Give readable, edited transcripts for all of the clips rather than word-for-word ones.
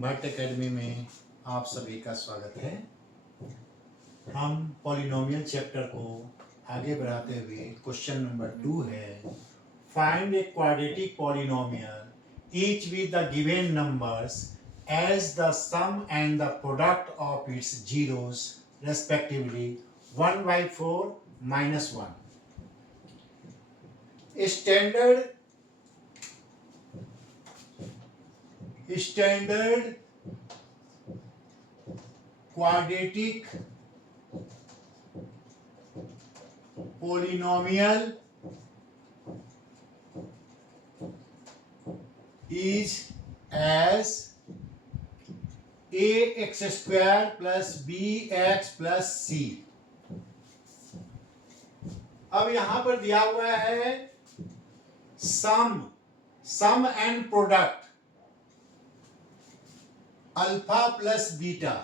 Bhatt academy में आप सभी का स्वागत है। हम पॉलिनोमियल चैप्टर को आगे बढ़ाते हुए क्वेश्चन नंबर 2 है, find a quadratic polynomial each with the given numbers as the sum and the product of its zeros respectively 1/4 -1। Standard quadratic polynomial is as ax square plus bx plus c। अब यहां पर दिया हुआ है sum and product alpha plus beta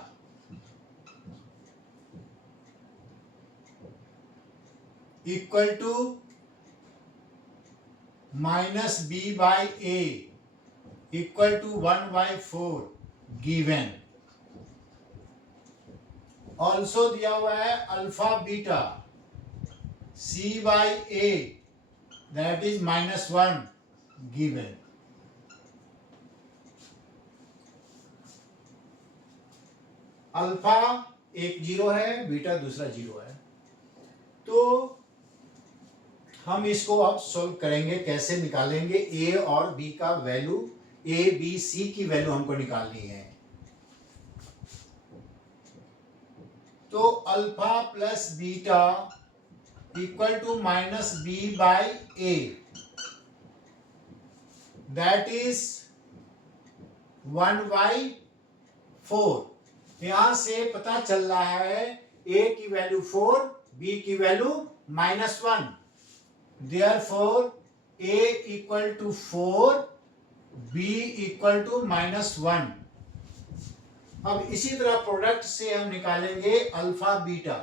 equal to minus B by A equal to 1/4 given. Also दिया हुआ है alpha beta C by A that is -1 given. Alpha एक 0 है, बीटा दूसरा 0 है। तो हम इसको अब सोल्व करेंगे, कैसे निकालेंगे? ए और बी का वैल्यू, ए बी सी की वैल्यू हमको निकालनी है। तो alpha plus beta equal to minus B by A that is 1/4। यहां से पता चल रहा है ए की वैल्यू 4, बी की value -1। Therefore, A equal to 4, B equal to -1। अब इसी तरह प्रोडक्ट से हम निकालेंगे alpha beta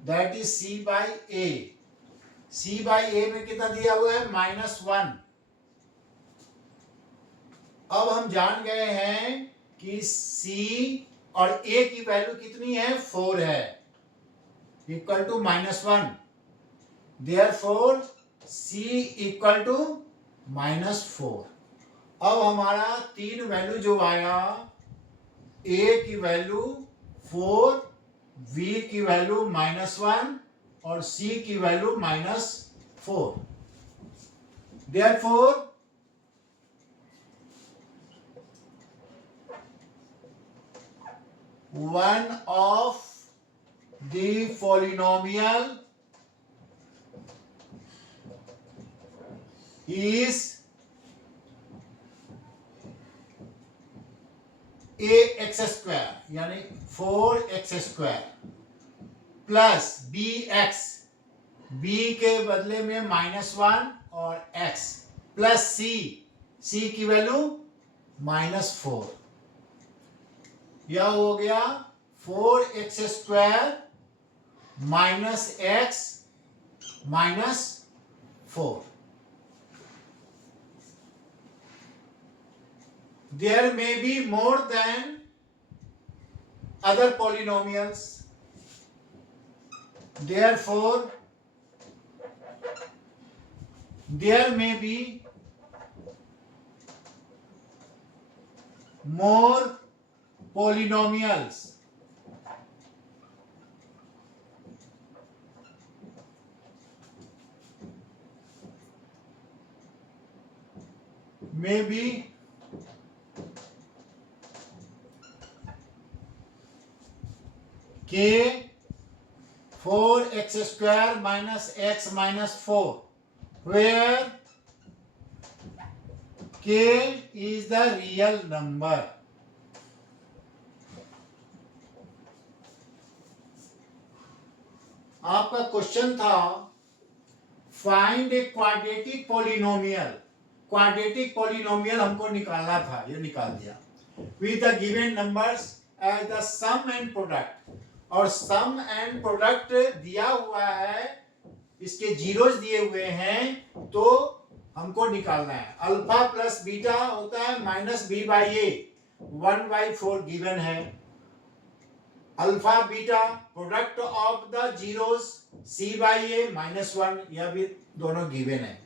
that is C by a. C by a में कितना दिया हुआ है? -1। अब हम जान गए हैं कि C और A की वैल्यू कितनी है? 4 है, equal to -1। Therefore, C equal to -4। अब हमारा तीन वैल्यू जो आया, A की वैल्यू 4, B की वैल्यू -1 और C की value -4। Therefore, one of the polynomial is ax square यानी 4x² प्लस bx, b के बदले में -1 और x प्लस c की वैल्यू -4। यह हो गया 4x² -x -4। There may be more than other polynomials. Therefore, there may be more polynomials. Maybe k 4x² -x -4 where k is the real number। आपका question था find a quadratic polynomial. Quadratic polynomial हमको निकालना था, ये निकाल दिया। With the given numbers as the sum and product, और sum and product दिया हुआ है, इसके जीरोस दिए हुए हैं, तो हमको निकालना है। अल्फा प्लस बीटा होता है -b/a, 1/4 गिवन है, alpha beta product of the zeros C/A -1 यह भी दोनों गिवन है।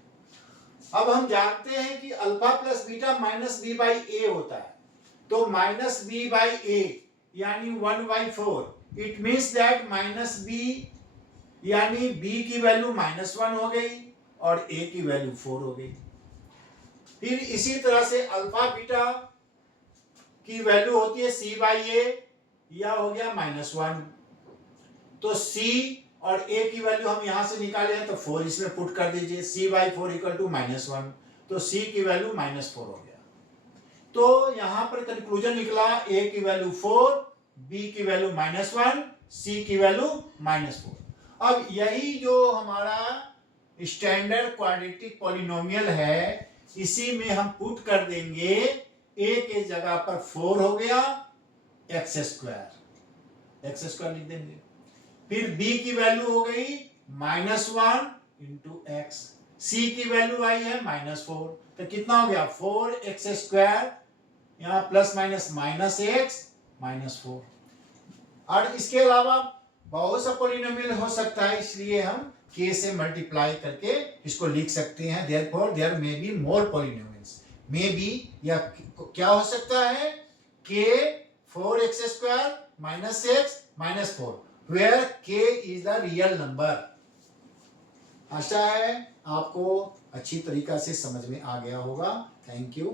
अब हम जानते हैं कि अल्फा प्लस बीटा -B/A होता है, तो -B/A यानी 1/4, इट मीन्स दैट -B यानी B की वैल्यू -1 हो गई और A की वैल्यू 4 हो गई। फिर इसी तरह से अल्फा बीटा की वैल्यू होती है C/A, यह हो गया -1, तो C और A की वैल्यू हम यहां से निकाले हैं तो 4 इसमें पुट कर दीजिए, C/4 इक्वल टू -1, तो C की वैल्यू -4 हो गया। तो यहां पर कंक्लूजन निकला A की वैल्यू 4, B की वैल्यू -1, C की वैल्यू -4। अब यही जो हमारा स्टैंडर्ड क्वाड्रेटिक पॉलिनोमियल है, इसी में हम पुट कर देंगे, A के जगह पर 4 हो गया, x स्क्वायर लिख देंगे, फिर B की वैल्यू हो गई -1 इंटू एक्स, C की वैल्यू आई है -4, तो कितना हो गया 4x², यहाँ प्लस माइनस -x -4। और इसके अलावा बहुत सा पॉलिनोमियल हो सकता है, इसलिए हम k से मल्टीप्लाई करके इसको लिख सकते हैं। Therefore there may be more polynomials, may be या क्या हो सकता है, k 4x² -x -4 where k is the real number। आशा है आपको अच्छी तरीका से समझ में आ गया होगा। Thank you.